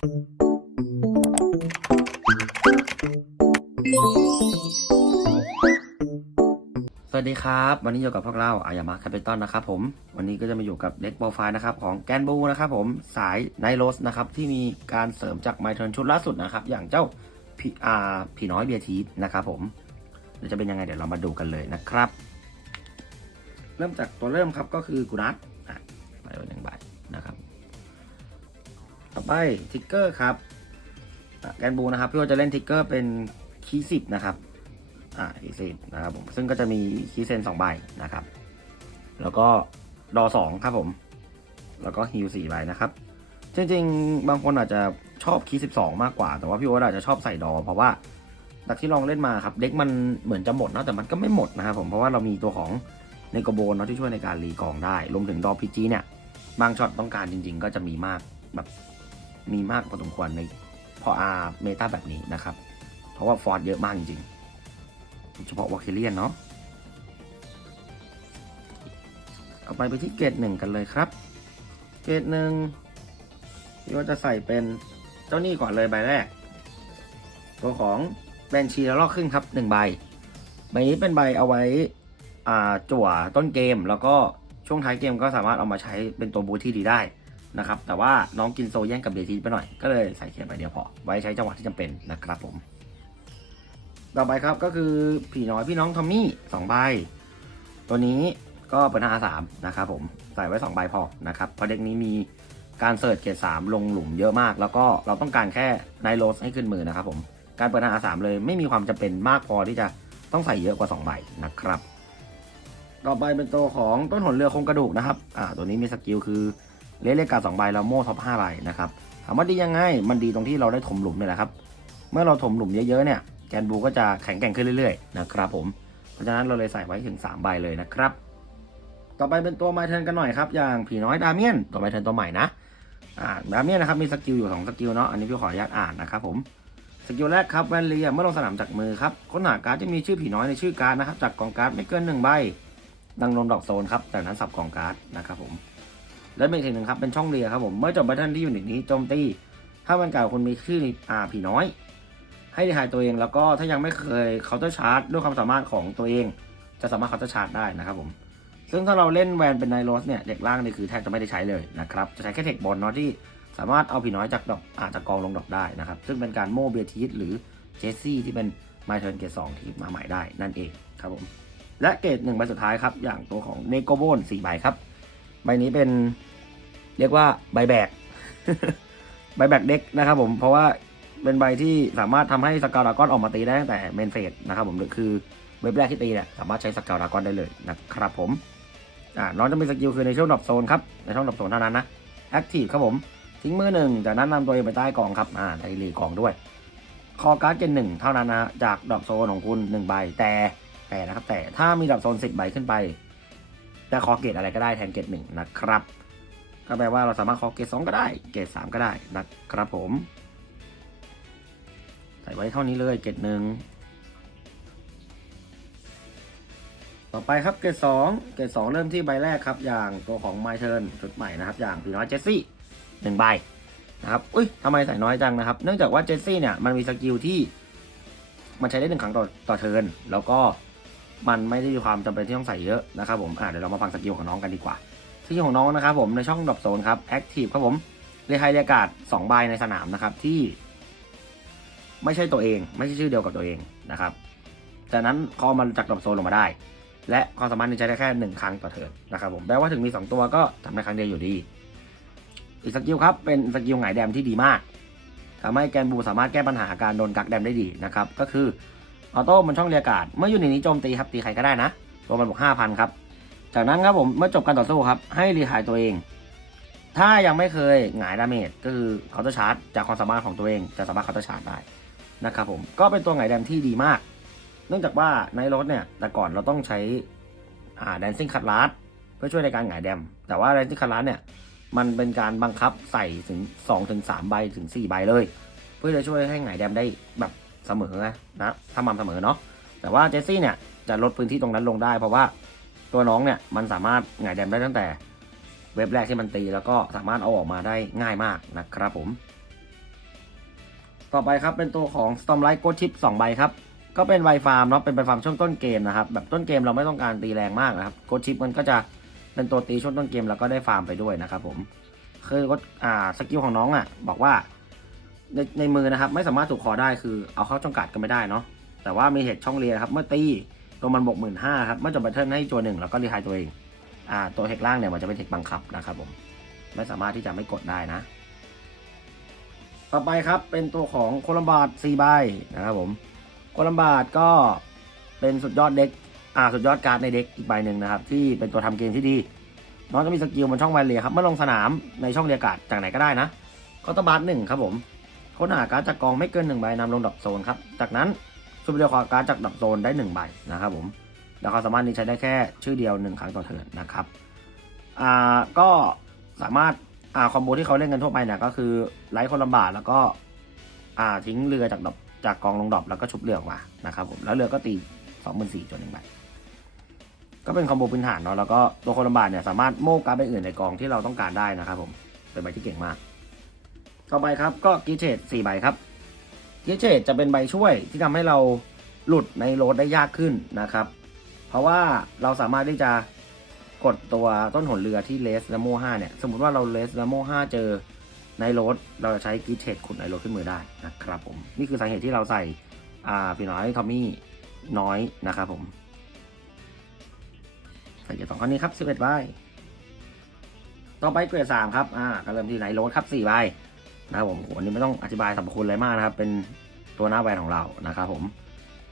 สวัสดีครับ วันนี้อยู่กับพวกเราอายามะแคปิตอลนะครับผม วันนี้ก็จะมาอยู่กับเด็กโปรไฟล์นะครับของแกนบูนะครับผมสายไนโรสนะครับ ที่มีการเสริมจากไมเทิร์นชุดล่าสุดนะครับ อย่างเจ้าพีอาผีน้อยเบียร์ทีนะครับผมเดี๋ยวจะเป็นยังไงเดี๋ยวเรามาดูกันเลยนะครับ เริ่มจากตัวเริ่มครับก็คือกูนัทไปไว้หนึ่งใบนะครับ ต่อไปทิกเกอร์ครับแกนบูนะครับพี่ว่าจะเล่นทิกเกอร์เป็นคีสิบนะครับอ่าคีสิบนะครับผมซึ่งก็จะมีคีเซนสองใบนะครับ แล้วก็ดอสองครับผม แล้วก็ฮิลสี่ใบนะครับ จริงๆ บางคนอาจจะชอบคีสิบสองมากกว่า แต่ว่าพี่โออาจจะชอบใส่ดอ เพราะว่าจากที่ลองเล่นมาครับเด็กมันเหมือนจะหมดนะแต่มันก็ไม่หมดนะครับผมเพราะว่าเรามีตัวของในกระโบนเนาะที่ช่วยในการรีกองได้รวมถึงดอพีจีเนี่ยบางช็อตต้องการจริง ๆ ก็จะมีมากแบบ มีมากพอสมควรในพออาเมตาแบบนี้นะครับ เพราะว่าฟอร์ดเยอะมากจริงๆ เฉพาะวอลคิเลียนเนาะเอาไปไปที่เกรดหนึ่งกันเลยครับ เกรดหนึ่งที่ว่าจะใส่เป็นเจ้านี่ก่อนเลยใบแรก ตัวของแบนชีแล้วลอกครึ่งครับหนึ่งใบ ใบนี้เป็นใบเอาไว้อ่าจั่วต้นเกมแล้วก็ช่วงท้ายเกมก็สามารถเอามาใช้เป็นตัวบูทที่ดีได้ นะครับ แต่ว่าน้องกินโซแย่งกับเดทีไปหน่อย ก็เลยใส่เขียนใบเดียวพอ ไว้ใช้จังหวะที่จำเป็นนะครับผม ต่อไปครับก็คือผีน้อยพี่น้องทอมมี่สองใบ ตัวนี้ก็เป็นอาสามนะครับผม ใส่ไว้สองใบพอนะครับ เพราะเด็กนี้มีการเสิร์ชเกรดสามลงหลุมเยอะมาก แล้วก็เราต้องการแค่ไนโรสให้ขึ้นมือนะครับผม การเปิดอาสามเลยไม่มีความจำเป็นมากพอที่จะต้องใส่เยอะกว่า2ใบนะครับ ต่อไปเป็นตัวของต้นหนเรือโครงกระดูกนะครับ อ่า ตัวนี้มีสกิลคือ เลสเลกาสองใบแล้วโม่ท็อปห้าใบนะครับถามว่าดียังไง มันดีตรงที่เราได้ถมหลุมเนี่ยแหละครับ เมื่อเราถมหลุมเยอะๆเนี่ยแกนบูก็จะแข็งแกร่งขึ้นเรื่อยๆนะครับผม เพราะฉะนั้นเราเลยใส่ไว้ถึง 3 ใบเลยนะครับ ต่อไปเป็นตัวไมเทิร์นกันหน่อยครับ อย่างผีน้อยดาเมียน ตัวไมเทิร์นตัวใหม่นะ อ่า ดาเมียนนะครับมีสกิลอยู่2สกิลเนาะ อันนี้พี่ขออนุญาตอ่านนะครับผม สกิลแรกครับแวนเลียเมื่อลงสนามจากมือครับค้นหาการ์ดที่มีชื่อผีน้อยในชื่อการ์ดนะครับจากกองการ์ดไม่เกิน1ใบ ดังลงดอกโซนครับ จากนั้นสับกองการ์ดนะครับผม และเป็นอีกทีหนึ่งครับเป็นช่องเรียครับผมเมื่อจบบัตเทิลที่อยูนิตนี้โจมตีถ้ามันเก่าคุณมีชื่ออ่าผีน้อย ให้ดีไฮตัวเองแล้วก็ถ้ายังไม่เคยเคาน์เตอร์ชาร์จด้วยความสามารถของตัวเอง จะสามารถเคาน์เตอร์ชาร์จได้นะครับผมซึ่งถ้าเราเล่นแวนเป็นไนโรสเนี่ยเด็กล่างนี่คือแทบจะไม่ได้ใช้เลยนะครับจะใช้แค่เทคบอลเนาะที่สามารถเอาผีน้อยจากดอกอาจจะกองลงดอกได้นะครับซึ่งเป็นการโม่เบียทีสหรือเจสซี่ที่เป็นไมเทิร์นเกตสองที่มาใหม่ได้นั่นเองครับผมและเกตหนึ่งใบสุดท้ายครับอย่างตัวของเนโกโบนสี่ใบครับใบนี้เป็น เรียกว่าใบแบกใบแบกเด็กนะครับผมเพราะว่าเป็นใบที่สามารถทำให้สกาวดากอนออกมาตีได้ตั้งแต่เมนเฟสนะครับผมหรือคือเว็บแรกที่ตีเนี่ยสามารถใช้สกาวดากอนได้เลยนะครับผมอ่าน้องจะมีสกิลคือในช่วงดรอปโซนครับในช่องดรอปโซนเท่านั้นนะแอคทีฟครับผมทิ้งมือหนึ่งจากนั้นนำตัวเองไปใต้กองครับอ่าในรีกองด้วย คอการ์ดเกนหนึ่งเท่านั้นนะจากดรอปโซนของคุณหนึ่งใบแต่แต่นะครับแต่ถ้ามีดรอปโซนสิบใบขึ้นไปจะคอเกตอะไรก็ได้แทนเกตหนึ่งนะครับ ก็แปลว่าเราสามารถคอเกตสองก็ได้ เกตสามก็ได้นะครับผม ใส่ไว้เท่านี้เลยเกรดหนึ่งต่อไปครับเกรดสองเกรดสองเริ่มที่ใบแรกครับ อย่างตัวของไมเทิร์นชุดใหม่นะครับ อย่างผีน้อยเจสซี่หนึ่งใบนะครับ อุ้ยทำไมใส่น้อยจังนะครับ เนื่องจากว่าเจสซี่เนี่ยมันมีสกิลที่ มันใช้ได้หนึ่งครั้งต่อต่อเทิร์นแล้วก็มันไม่ได้มีความจำเป็นที่ต้องใส่เยอะนะครับผม อ่าเดี๋ยวเรามาฟังสกิลของน้องกันดีกว่า สกิลของน้องนะครับผมในช่องดรอปโซนครับแอคทีฟครับผมเรียกไฮเรียกาดสองใบในสนามนะครับที่ ไม่ใช่ตัวเอง ไม่ใช่ชื่อเดียวกับตัวเองนะครับจากนั้นคอมันจากดรอปโซนลงมาได้ และความสามารถนี้ใช้ได้แค่หนึ่งครั้งต่อเทิร์นนะครับผมแปลว่าถึงมี2ตัวก็ทำได้ครั้งเดียวอยู่ดี อีกสกิลครับเป็นสกิลหงายแดมที่ดีมากทำให้แกนบูสามารถแก้ปัญหาการโดนกักแดมได้ดีนะครับก็คือออโต้มันช่องเรียกาศเมื่ออยู่ในนี้โจมตีครับตีใครก็ได้นะตัวมันบวกห้าพันครับ จากนั้นครับผมเมื่อจบการต่อสู้ครับ ให้รีหายตัวเอง ถ้ายังไม่เคยหงายดาเมจก็คือเคาน์เตอร์ชาร์จจากความสามารถของตัวเองจะสามารถเคาน์เตอร์ชาร์จได้นะครับผมก็เป็นตัวไงายแดมที่ดีมาก เนื่องจากว่าในรถเนี่ยแต่ก่อนเราต้องใช้อ่าแดนซิ่งคัตลาสเพื่อช่วยในการหงายแดม แต่ว่าแดนซิ่งคัตลาสเนี่ยมันเป็นการบังคับใส่ถึง2ถึง3ใบถึง4ใบเลย เพื่อจะช่วยให้หงายแดมได้แบบเสมอนะนะถ้ามันเสมอเนาะแต่ว่าเจสซี่เนี่ยจะลดพื้นที่ตรงนั้นลงได้เพราะว่า ตัวน้องเนี่ยมันสามารถหงายแดมได้ตั้งแต่เว็บแรกที่มันตีแล้วก็สามารถเอาออกมาได้ง่ายมากนะครับผม ต่อไปครับเป็นตัวของ Stormlight Ghost Chip 2ใบครับ ก็เป็นไวฟาร์มเนาะเป็นไวฟาร์มช่วงต้นเกมนะครับแบบต้นเกมเราไม่ต้องการตีแรงมากนะครับ Ghost Chip มันก็จะเป็นตัวตีช่วงต้นเกมแล้วก็ได้ฟาร์มไปด้วยนะครับผมคือก็อ่าสกิลของน้องอะบอกว่าในในมือนะครับไม่สามารถถูกคอได้คือเอาเข้าจำกัดก็ไม่ได้เนาะแต่ว่ามีเหตุช่องเรียนะครับ เมื่อตี ตัวมันบวกหมื่นห้าครับ เมื่อจบแบทเทิลให้ตัวหนึ่งแล้วก็รีไทายตัวเอง อ่า ตัวเฮกล่างเนี่ยมันจะเป็นเทคบังคับนะครับผม ไม่สามารถที่จะไม่กดได้นะ ต่อไปครับเป็นตัวของโคลัมบาร์ดซีใบนะครับผม โคลัมบาร์ดก็เป็นสุดยอดเด็ก อ่า สุดยอดการ์ดในเด็กอีกใบหนึ่งนะครับ ที่เป็นตัวทำเกมที่ดี น้องจะมีสกิลบนช่องแวนเลียครับ เมื่อลงสนามในช่องเรียการจากไหนก็ได้นะคาน์เตอร์บาร์ดหนึ่งครับผมค้นหาการ์ดจากกองไม่เกินหนึ่งใบนำลงดับโซนครับ จากนั้น ซูเปอร์เรียกการ์ดจากดับโซนได้หนึ่งใบนะครับผมแล้วความสามารถนี้ใช้ได้แค่ชื่อเดียวหนึ่งครั้งต่อเทิร์นนะครับอ่าก็สามารถอ่าคอมโบที่เขาเล่นกันทั่วไปเนี่ยก็คือไลท์คนลำบากแล้วก็อ่าทิ้งเรือจากดอกจากกองลงดอกแล้วก็ชุบเรือออกมานะครับผมแล้วเรือก็ตีสองหมื่นสี่จนหนึ่งใบก็เป็นคอมโบพื้นฐานเนาะแล้วก็ตัวคนลำบากเนี่ยสามารถโมกการ์ดใบอื่นในกองที่เราต้องการได้นะครับผมเป็นใบที่เก่งมากต่อไปครับก็กิเชตสี่ใบครับ กิเชตจะเป็นใบช่วยที่ทำให้เราหลุดในโรดได้ยากขึ้นนะครับ เพราะว่าเราสามารถที่จะกดตัวต้นหนเรือที่เลสและโม่ห้าเนี่ย สมมติว่าเราเลสและโม่ห้าเจอในโรดเราจะใช้กีเทคขุดในโรดขึ้นมือได้นะครับผมนี่คือสาเหตุที่เราใส่อ่าพี่น้อยทอมมี่น้อยนะครับผมใส่เกียร์สองข้อนี้ครับสิบเอ็ดใบต่อไปเกรดสามครับอ่าก็เริ่มที่ไหนโรดครับสี่ใบ นะครับผมอันนี้ไม่ต้องอธิบายสรรพคุณอะไรมากนะครับ เป็นตัวหน้าแวนของเรานะครับผม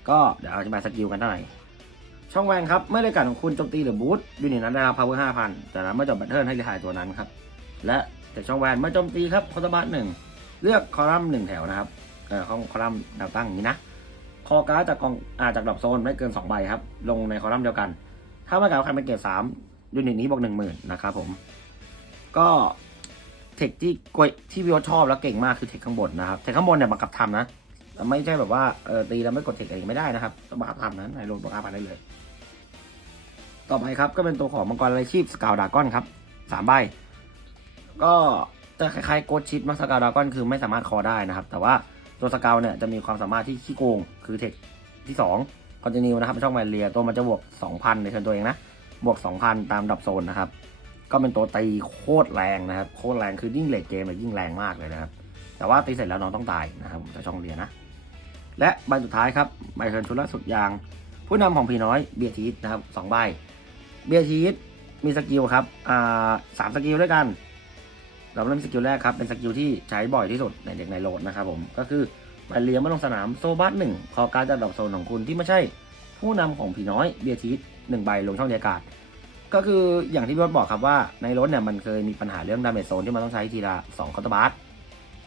ก็เดี๋ยวอธิบายสกิลกันหน่อยช่องแวนครับเมื่อรายการของคุณโจมตีหรือบูทยูนิตนั้นได้รับ power 5,000จากนั้นเมื่อจบแบตเทิลให้รีทายตัวนั้นครับและจากช่องแวนเมื่อโจมตีครับคอร์ตบัตหนึ่งเลือกคอลัมน์หนึ่งแถวนะครับเอ่อของคอลัมน์แนวตั้งอย่างนี้นะคอการ์ดจากกองอ่าจากดรอปโซนไม่เกิน2ใบครับ ลงในคอลัมน์เดียวกัน ถ้าไม่การใครเป็นเกรดสามยูนิตนี้บวกหนึ่งหมื่นนะครับผม ก็ เทคที่กวยที่วิวชอบแล้วเก่งมากคือเทคข้างบนนะครับ เทคข้างบนเนี่ยบังคับทำนะไม่ใช่แบบว่าเออตีแล้วไม่กดเทคองไรไม่ได้นะครับต้องบังคับทำนะในโลนบังคับได้เลย ต่อไปครับก็เป็นตัวของมังกรไรชีพสกาวดากอนครับสามใบ ก็จะคล้ายๆโกดชิปมัสกาวดากอนคือไม่สามารถคอได้นะครับ แต่ว่าตัวสกาวเนี่ยจะมีความสามารถที่ขี้โกงคือเทคที่2คอนติเนียนะครับช่องแวนเลียตัวมันจะบวก 2,000 ในเทิร์นตัวเองนะบวก 2,000 ตามดับโซนนะครับ ก็เป็นตัวตีโคตรแรงนะครับ โคตรแรงคือยิ่งเลทเกมเลยยิ่งแรงมากเลยนะครับ แต่ว่าตีเสร็จแล้วน้องต้องตายนะครับจะช่องเรียนนะ และใบสุดท้ายครับใบเทิร์นชุดละสุดยาง ผู้นำของพีน้อยเบียร์ทีสนะครับสองใบ เบียร์ชีสมีสกิลครับอ่าสามสกิลด้วยกัน เราเริ่มสกิลแรกครับ เป็นสกิลที่ใช้บ่อยที่สุดในเด็กในโหลดนะครับผม ก็คือไปเลี้ยงมาลงสนามโซบัสหนึ่งคอการจากดอกโซนของคุณที่ไม่ใช่ผู้นำของผีน้อยเบียร์ชีสหนึ่งใบลงช่องเรียกการ์ด ก็คืออย่างที่พี่วอดบอกครับว่าในรถเนี่ยมันเคยมีปัญหาเรื่องดาเมจโซนที่มันต้องใช้ทีละสองคอร์ตบัส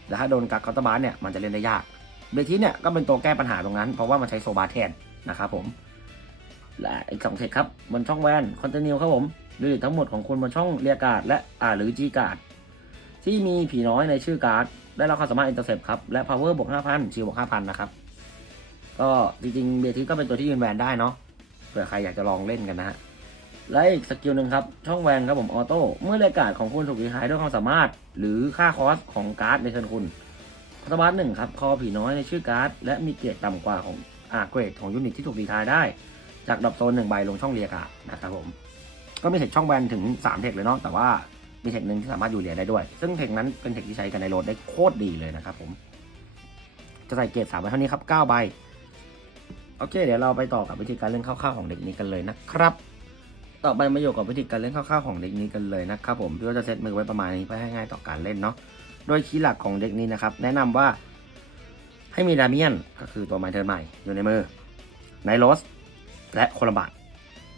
และถ้าโดนกักคอร์ตบัสเนี่ยมันจะเล่นได้ยากเบียร์ชีสเนี่ยก็เป็นตัวแก้ปัญหาตรงนั้น เพราะว่ามันใช้โซบัสแทนนะครับผม และอีกสองเทคครับบนช่องแวนคอนเทนิวครับผมดูทั้งหมดของคุณบนช่องเรียการ์ดและอ่าหรือจีการ์ดที่มีผีน้อยในชื่อการ์ดได้รับความสามารถอินเตอร์เซปครับและ power บวก5,000ชิลบวก5,000นนะครับก็จริงๆเบียร์ทีก็เป็นตัวที่ยืนแวนได้เนาะเผื่อใครอยากจะลองเล่นกันนะฮะ และอีกสกิลหนึ่งครับ ช่องแวนครับผมออโต้ เมื่อเรียกการ์ดของคุณถูกรีไทายด้วยความสามารถ หรือค่าคอสของการ์ดในเทิร์นคุณสมาร์ทหนึ่งครับ คอผีน้อยในชื่อการ์ด และมีเกรดต่ำกว่าของอาเกรดของยูนิตที่ถูกรีไทายได้ จากดรอปโซนหนึ่งใบลงช่องเรียกานะครับผม ก็มีเทคช่องแวนถึง 3 เทคเลยเนาะ แต่ว่ามีเทคหนึ่งที่สามารถอยู่เรียได้ด้วย ซึ่งเทคนั้นเป็นเทคที่ใช้กันในโหลดได้โคตรดีเลยนะครับผม จะใส่เกรดสามใบเท่านี้ครับ9ใบ โอเค เดี๋ยวเราไปต่อกับวิธีการเล่นคร่าวๆของเด็กนี้กันเลยนะครับ ต่อไปมาอยู่กับวิธีการเล่นคร่าวๆของเด็กนี้กันเลยนะครับผมพี่ก็จะเซตมือไว้ประมาณนี้เพื่อให้ง่ายต่อการเล่นเนาะโดยคีย์หลักของเด็กนี้นะครับแนะนำว่าให้มีดาเมียนก็คือตัวไมเทิร์นใหม่อยู่ในมือไนโรสและโคลัมบาด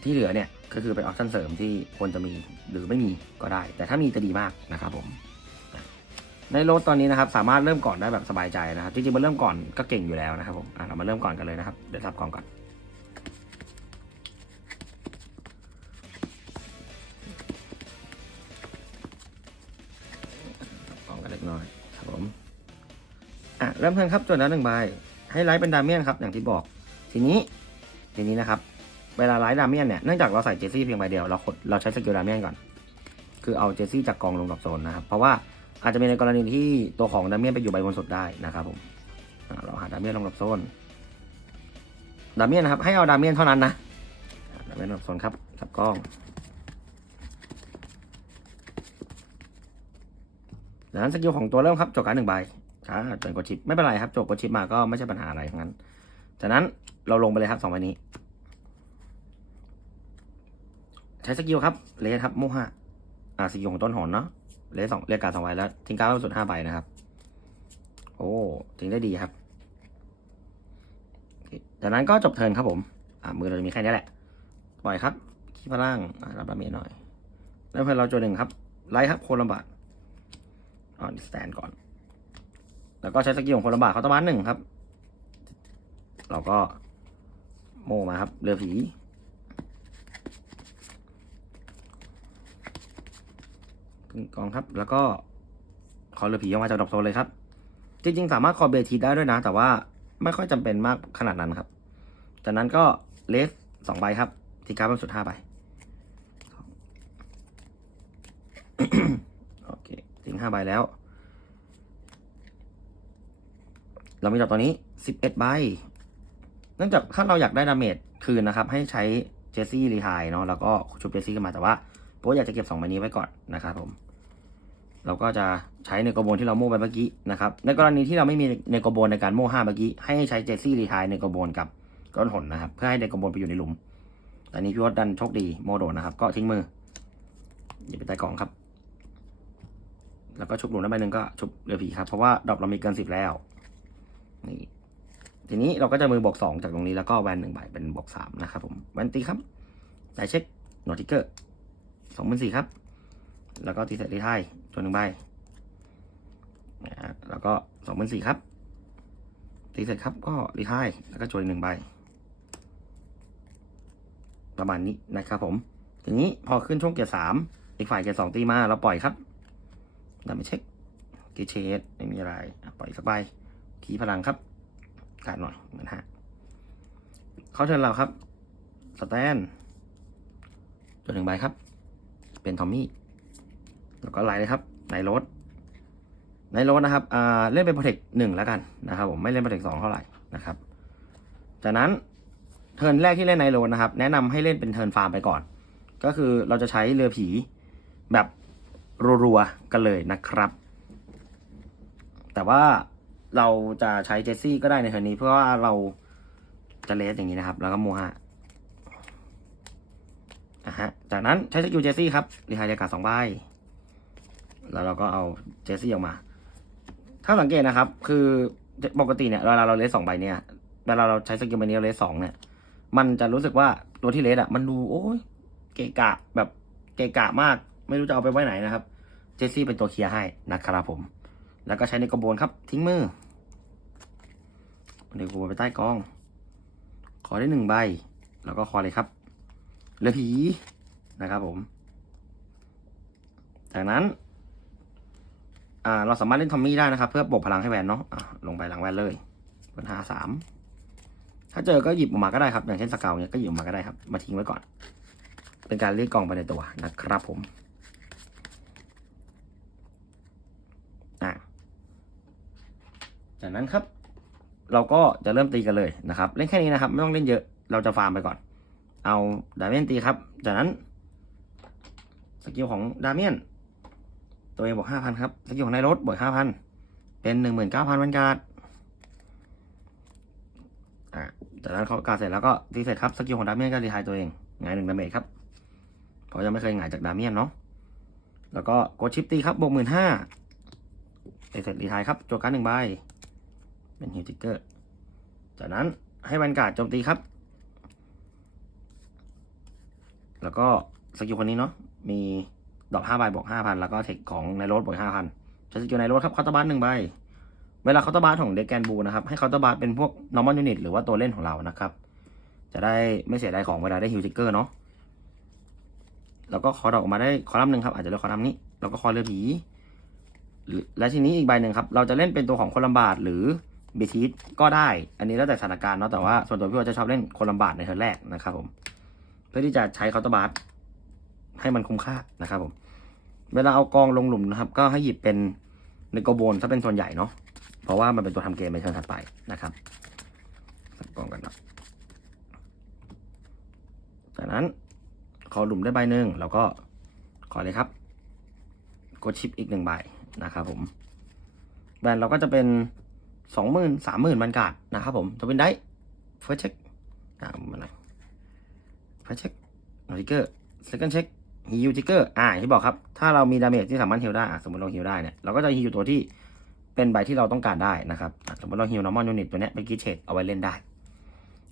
ที่เหลือเนี่ยก็คือเป็นออปชั่นเสริมที่ควรจะมีหรือไม่มีก็ได้ แต่ถ้ามีจะดีมากนะครับผมในโรสตอนนี้นะครับสามารถเริ่มก่อนได้แบบสบายใจนะครับจริงๆมันเริ่มก่อนก็เก่งอยู่แล้วนะครับผมเรามาเริ่มก่อนกันเลยนะครับเดี๋ยวทับกล่องก่อน กล่องกันเล็กน้อยครับผมอะเริ่มเทิร์นครับจดแล้วหนึ่งใบให้ไลท์เป็นดาเมียนครับอย่างที่บอก ทีนี้ทีนี้นะครับ เวลาไลท์ดาเมียนเนี่ยเนื่องจากเราใส่เจสซี่เพียงใบเดียวเรากดเราใช้สกิลดาเมียนก่อน คือเอาเจสซี่จากกองลงดรอปโซนนะครับเพราะว่าอาจจะมีในกรณีที่ตัวของดาเมียนไปอยู่ใบบนสุดได้นะครับผมเราหาดาเมียนลงหลบโซนดาเมียนนะครับให้เอาดาเมียนเท่านั้นนะอ่าดาเมียนหลบโซนครับกับกล้อง ดังนั้นสกิลของตัวเริ่มครับจบการหนึ่งใบช้าจนกดชิปไม่เป็นไรครับจบกดชิปมาก็ไม่ใช่ปัญหาอะไรทั้งนั้นจากนั้นเราลงไปเลยครับสองใบนี้ ใช้สกิลครับเลสครับโมหะอ่าสกิลของต้นหอนเนาะเลสสองเรียกการสองใบแล้ว ทิ้งการ์ดสุดห้าใบนะครับ โอ้ทิ้งได้ดีครับจากนั้นก็จบเทิร์นครับผมอ่ามือเราจะมีแค่นี้แหละปล่อยครับขี้พล่างอ่ารับดาเมจหน่อย แล้วเพื่อนเราจดหนึ่งครับไลท์ครับโคลัมบา ดอ่าสแตนก่อน แล้วก็ใช้สกิลของโคลัมบาดเขาตะวันหนึ่งครับ เราก็โมมาครับ เรือผีขึ้นกองครับ แล้วก็คอเรือผีออกมาจากดอกโซนเลยครับ จริง ๆ สามารถคอเบทีได้ด้วยนะ แต่ว่าไม่ค่อยจำเป็นมากขนาดนั้นครับ จากนั้นก็เลสสองใบครับ ทีการ์ดเป็นสุดห้าใบ โอเคทิ้งห้าใบแล้ว เรามีดอกตัวนี้สิบเอ็ดใบ เนื่องจากถ้าเราอยากได้ดาเมจคืนนะครับ ให้ใช้เจสซี่รีไทเนาะแล้วก็ชุบเจสซี่ขึ้นมาแต่ว่าโป๊อยากจะเก็บสองใบนี้ไว้ก่อนนะครับผม เราก็จะใช้ในกระบวนที่เราโม่ไปเมื่อกี้นะครับ ในกรณีที่เราไม่มีในกระบวนในการโม่ห้าเมื่อกี้ให้ใช้เจสซี่รีไทในกระบวนกับก้อนหนนะครับ เพื่อให้ในกระบวนไปอยู่ในหลุมแต่นี้พี่วอดดันโชคดีโมโดนนะครับ ก็ทิ้งมือหยิบไปใต้กล่องครับ แล้วก็ชุบหลุมได้ใบหนึ่งก็ชุบเรือผีครับ เพราะว่าดอกเรามีเกินสิบแล้ว นี่ ทีนี้เราก็จะมือบวกสองจากตรงนี้แล้วก็แวนหนึ่งใบเป็นบวกสามนะครับผม แวนตีครับจ่ายเช็คโนติเกอร์สองพันสี่ครับ แล้วก็ตีเสร็จรีไทายตัวหนึ่งใบนะแล้วก็สองพันสี่ครับ ตีเสร็จครับก็รีไทายแล้วก็จวยหนึ่งใบ ประมาณนี้นะครับผม ทีนี้พอขึ้นช่วงเกียร์สามอีกฝ่ายเกียร์สองตีมาเราปล่อยครับ ดับไปเช็คเกีเชดไม่มีอะไรปล่อยสักใบขีพลังครับการหน่อยนะฮะเขาเชิญเราครับ สแตนจนหนึ่งใบครับ เป็นทอมมี่แล้วก็ไลน์เลยครับในรถในรถนะครับอ่าเล่นเป็นโปรเทคหนึ่งแล้วกันนะครับ ผมไม่เล่นโปรเทคสองเท่าไหร่นะครับ จากนั้นเทิร์นแรกที่เล่นในโรนนะครับ แนะนำให้เล่นเป็นเทิร์นฟาร์มไปก่อน ก็คือเราจะใช้เรือผีแบบ รัวๆกันเลยนะครับ แต่ว่าเราจะใช้เจสซี่ก็ได้ในเทิร์นนี้ เพื่อว่าเราจะเลสอย่างนี้นะครับ แล้วก็โมฮะนะฮะจากนั้นใช้สกิลเจสซี่ครับรีไฮเรียกาสองใบแล้วเราก็เอาเจสซี่ออกมา ถ้าสังเกตนะครับ คือปกติเนี่ยเวลาเราเลสสองใบเนี่ยเวลาเราใช้สกิลใบนี้เราเลสสองเนี่ยมันจะรู้สึกว่าตัวที่เลสอะมันดูโอ้ยเกะกะแบบเกะกะมาก ไม่รู้จะเอาไปไว้ไหนนะครับ เจสซี่เป็นตัวเคลียร์ให้นะครับผม แล้วก็ใช้ในกระบวนครับ ทิ้งมือเดี๋ยวกูไปใต้กอง ขอได้หนึ่งใบ แล้วก็คอเลยครับเรือผีนะครับผม จากนั้น อ่า เราสามารถเล่นทอมมี่ได้นะครับ เพื่อปกพลังให้แวนเนาะะลงไปหลังแวนเลยเป็นห้าสามถ้าเจอก็หยิบออกมาก็ได้ครับ อย่างเช่นสเกลเนี่ยก็หยิบออกมาก็ได้ครับ มาทิ้งไว้ก่อน เป็นการเรียกกองไปในตัวนะครับผม อะ จากนั้นครับ เราก็จะเริ่มตีกันเลยนะครับ เล่นแค่นี้นะครับ ไม่ต้องเล่นเยอะ เราจะฟาร์มไปก่อน เอาดาเมียนตีครับ จากนั้น สกิลของดาเมียน ตัวเองบวกห้าพันครับ สกิลของนายรถบวกห้าพัน เป็นหนึ่งหมื่นเก้าพันวันการ์ดอ่าจากนั้นเขาการเสร็จแล้วก็ตีเสร็จครับ สกิลของดาเมียนก็รีไทายตัวเองหงายหนึ่งดาเมจครับเพราะยังไม่เคยหงายจากดาเมียนเนาะ แล้วก็กดชิปตีครับบวกหมื่นห้าตีเสร็จรีไทายครับโจการหนึ่งใบ เป็นฮิวติกเกอร์ จากนั้นให้แวนการ์ดโจมตีครับ แล้วก็สกิลคนนี้เนาะ มีดอกห้าใบบวกห้าพันแล้วก็เทคของในรถบวกห้าพันใช้สกิลในรถครับเคาน์เตอร์บาร์หนึ่งใบ เวลาเคาน์เตอร์บาร์ของเด็กแกนบูนะครับ ให้เคาน์เตอร์บาร์เป็นพวก normal unit หรือว่าตัวเล่นของเรานะครับ จะได้ไม่เสียดายของเวลาได้ฮิวติกเกอร์เนาะ แล้วก็ขอดอกออกมาได้คอลัมน์หนึ่งครับ อาจจะเลือกคอลัมน์นี้ แล้วก็คอเรือผีและทีนี้อีกใบหนึ่งครับ เราจะเล่นเป็นตัวของโคลัมบาร์ดหรือ เบีทีสก็ได้ อันนี้แล้วแต่สถานการณ์เนาะ แต่ว่าส่วนตัวพี่ว่าจะชอบเล่นโคลัมบาร์ดในเทิร์นแรกนะครับผม เพื่อที่จะใช้เคาน์เตอร์บาร์ให้มันคุ้มค่านะครับผม เวลาเอากองลงหลุมนะครับ ก็ให้หยิบเป็นในโกโบนถ้าเป็นส่วนใหญ่เนาะ เพราะว่ามันเป็นตัวทำเกมในเทิร์นถัดไปนะครับสับกองกันเนาะจากนั้นขอหลุมได้ใบหนึ่งแล้วก็ขอเลยครับ กดชิปอีกหนึ่งใบนะครับผม แบรนด์เราก็จะเป็น สองหมื่นสามหมื่นบรรกาดนะครับผมจะเป็นได้เฟิร์สเช็คอ่ามันอะไรเฟิร์สเช็คโนติเกอร์เซคันเช็คฮิวติเกอร์อ่าที่บอกครับ ถ้าเรามีดาเมจที่สามารถฮิวได้สมมติเราฮิวได้เนี่ยเราก็จะฮิวตัวที่เป็นใบที่เราต้องการได้นะครับ สมมติเราฮิวนอร์มอลยูนิตตัวเนี้ยเป็นกีเชตเอาไว้เล่นได้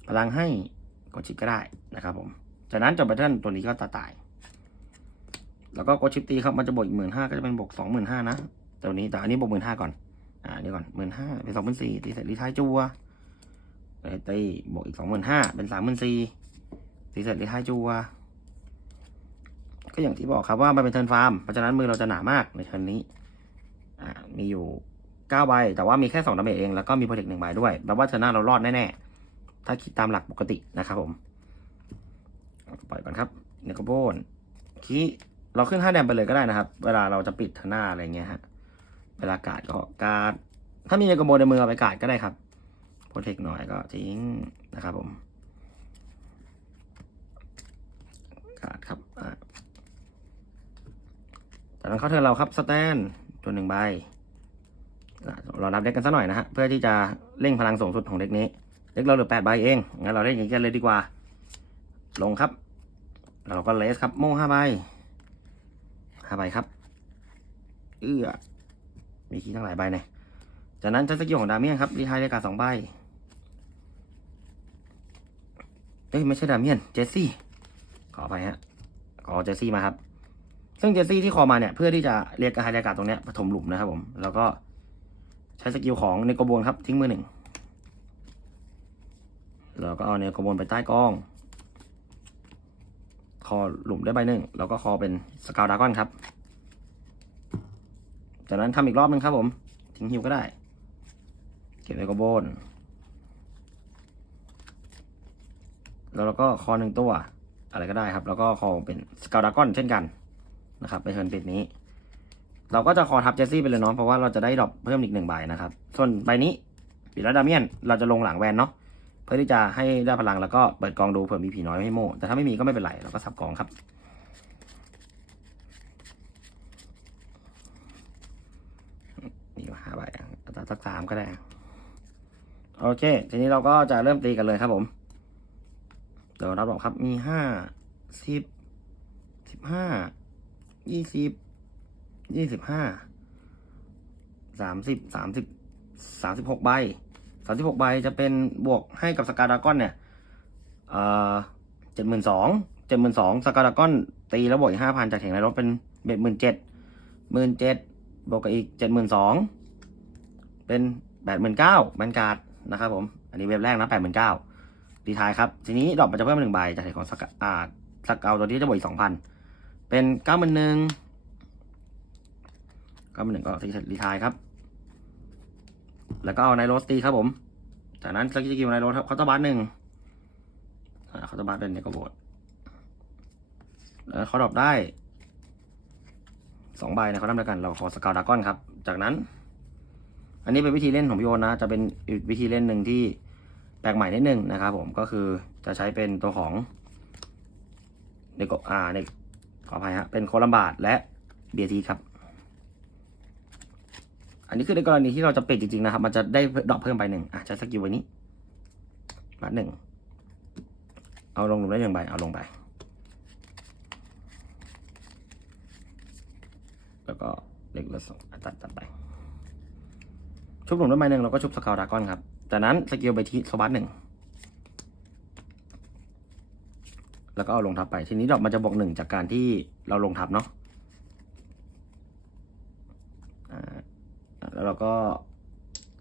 พลังให้กดชิปก็ได้นะครับผม จากนั้นจบแบตเทิลตัวนี้ก็ตาตาย แล้วก็กดชิปตีครับ มันจะบวกอีกหมื่นห้าก็จะเป็นบวกสองหมื่นห้านะ ตัวนี้แต่อันนี้บวกหมื่นห้าก่อน อ่าเดี๋ยวก่อนหมื่นห้าเป็นสองหมื่นสี่ตีเสร็จรีทายจัวเอตีบวกอีกสองหมื่นห้าเป็นสามหมื่นสี่ตีเสร็จรีทายจัว ก็อย่างที่บอกครับว่ามันเป็นเทิร์นฟาร์มเพราะฉะนั้นมือเราจะหนามากในเทิร์นนี้อ่ามีอยู่เก้าใบ แต่ว่ามีแค่สองดาเมจเองแล้วก็มีโปรเทคหนึ่งใบด้วยแปลว่าเทิร์นหน้าเรารอดแน่ๆถ้าคิดตามหลักปกตินะครับผมปล่อยก่อนครับเนโกโบนคีเราขึ้นห้าแดมไปเลยก็ได้นะครับ เวลาเราจะปิดเทิร์นหน้าอะไรเงี้ยฮะ เวลากาดก็การดถ้ามีในกระโบนในมือเอาไปกาดก็ได้ครับโปรเทคหน่อยก็ทิ้งนะครับผมกาดครับอ่าจากนั้นเข้าเทิร์นเราครับสแตนตัวหนึ่งใบอะเรานับเด็กกันสักหน่อยนะฮะเพื่อที่จะเร่งพลังสูงสุดของเด็กนี้ เด็กเราเหลือแปดใบเองงั้นเราเล่นอย่างนี้กันเลยดีกว่า ลงครับ เราก็เลสครับโม่ห้าใบห้าใบครับ เอื้อ มีคีทั้งหลายใบเนี่ยจากนั้นใช้สกิลของดาเมียนครับรีไทายได้การสองใบเอ้ยไม่ใช่ดาเมียนเจสซี่ ขอไปฮะ ขอเจสซี่มาครับ ซึ่งเจสซี่ที่คอมาเนี่ยเพื่อที่จะเรียกกรไฮรายการตรงเนี้ยปฐมหลุมนะครับผม แล้วก็ใช้สกิลของเนโกโบนครับ ทิ้งมือหนึ่งแล้วก็เอาเนโกโบนไปใต้กอง คอหลุมได้ใบหนึ่งแล้วก็คอเป็นสกาวดากอนครับ จากนั้นทำอีกรอบนึงครับผม ทิ้งฮิวก็ได้ เก็บไว้กระโบนแล้วเราก็คอหนึ่งตัว อะไรก็ได้ครับ แล้วก็คอเป็นสกาวดากอนเช่นกันนะครับในเทิร์นปิดนี้ เราก็จะคอทับเจสซี่ไปเลยเนาะเพราะว่าเราจะได้ดรอปเพิ่มอีกหนึ่งใบนะครับ ส่วนใบนี้ปิดแล้วดาเมียนเราจะลงหลังแวนเนาะเพื่อที่จะให้ได้พลังแล้วก็เปิดกองดูเผื่อมีผีน้อยให้โม่แต่ถ้าไม่มีก็ไม่เป็นไรเราก็สับกองครับ มีอยู่ห้าใบอะเอา สักสามก็ได้ โอเค ทีนี้เราก็จะเริ่มตีกันเลยครับผม เดี๋ยวรับรองครับ มีห้าสิบสิบห้ายี่สิบยี่สิบห้าสามสิบสามสิบสามสิบหกใบสามสิบหกใบจะเป็นบวกให้กับสกาดากอนเนี่ยเอ่อเจ็ดหมื่นสองเจ็ดหมื่นสองสกาดากอนตีแล้วบวกอีกห้าพันจากแข่งในรถเป็นเบ็ดหมื่นเจ็ดหมื่นเจ็ดบวกกับอีกเจ็ดหมื่นสอง เป็นแปดหมื่นเก้าบรรกาดนะครับผม อันนี้เว็บแรกนะแปดหมื่นเก้าดีทายครับ ทีนี้ดอกมันจะเพิ่มหนึ่งใบจากเหตุของสกอ่าสกเอาตัวนี้จะบวกอีกสองพันเป็นเก้าหมื่นหนึ่งเก้าหมื่นหนึ่งก็ตีดีทายครับ แล้วก็เอาในโรสตีครับผม จากนั้นสกิลกิลในโรสครับเคาตบาร์หนึ่งเคาตบาร์เป็นเนี่ยกโบดแล้วเขาดรอปได้สองใบในคอลัมน์เดียวกันเราขอสกาวดากอนครับ จากนั้น อันนี้เป็นวิธีเล่นของพี่โอนะ จะเป็นอีกวิธีเล่นหนึ่งที่แปลกใหม่นิดนึงนะครับผมก็คือจะใช้เป็นตัวของเนกอ่าเนกขออภัยฮะเป็นโคลัมบาร์ดและเบียทีครับ อันนี้คือในกรณีที่เราจะปิดจริงๆนะครับ มันจะได้ดอปเพิ่มไปหนึ่งอะใช้สกิลไว้นี้มาหนึ่งเอาลงหลุมได้หนึ่งใบเอาลงไป แล้วก็เล็กละสองตัดตัดไป ชุบหลุมด้วยไม้หนึ่งเราก็ชุบสกาวดากอนครับจากนั้นสกิลไปที่โซบัสหนึ่งแล้วก็เอาลงทับไป ทีนี้ดอกมันจะบวกหนึ่งจากการที่เราลงทับเนาะแล้วเราก็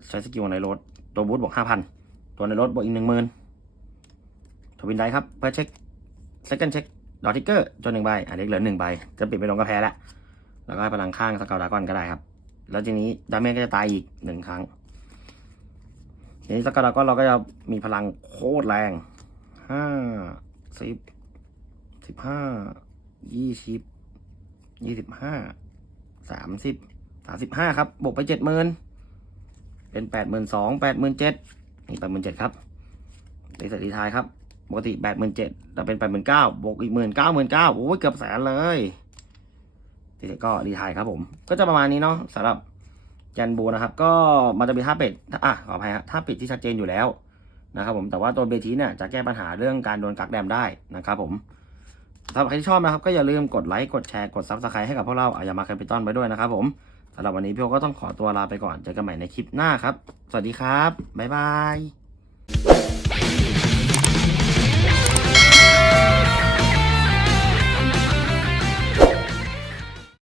ใช้สกิลในรถตัวบูทบวกห้าพันตัวในรถบวกอีกหนึ่งหมื่นทวินได้ครับ เพื่อเช็คเซคันด์เช็คดอทิกเกอร์จนหนึ่งใบอะเด็กเหลือหนึ่งใบ จะปิดไปลงก็แพ้แล้ว แล้วก็ให้พลังข้างสกาวดากอนก็ได้ครับ แล้วทีนี้ดาเมจก็จะตายอีกหนึ่งครั้ง ทีนี้สกาวดากอนเราก็จะมีพลังโคตรแรงห้าสิบสิบห้ายี่สิบยี่สิบห้าสามสิบสามสิบห้าครับบวกไปเจ็ดหมื่นเป็นแปดหมื่นสองแปดหมื่นเจ็ดนี่แปดหมื่นเจ็ดครับในสถิติทายครับปกติแปดหมื่นเจ็ดแต่เป็นแปดหมื่นเก้าบวกอีกหมื่นเก้าหมื่นเก้าโอ้ยเกือบแสนเลย ทีนี้ก็รีทายครับผม ก็จะประมาณนี้เนาะสำหรับแกนบูนะครับ ก็มันจะมีท่าเป็ดอะขออภัยฮะท่าปิดที่ชัดเจนอยู่แล้วนะครับผมแต่ว่าตัวเบทีเนี่ยจะแก้ปัญหาเรื่องการโดนกักแดมได้นะครับผมสำหรับใครที่ชอบนะครับก็อย่าลืมกดไลค์กดแชร์กดซับสไครต์ให้กับพวกเราอายามาแคปิตอลไปด้วยนะครับผมสำหรับวันนี้พี่โอก็ต้องขอตัวลาไปก่อนเจอกันใหม่ในคลิปหน้าครับ สวัสดีครับบ๊ายบาย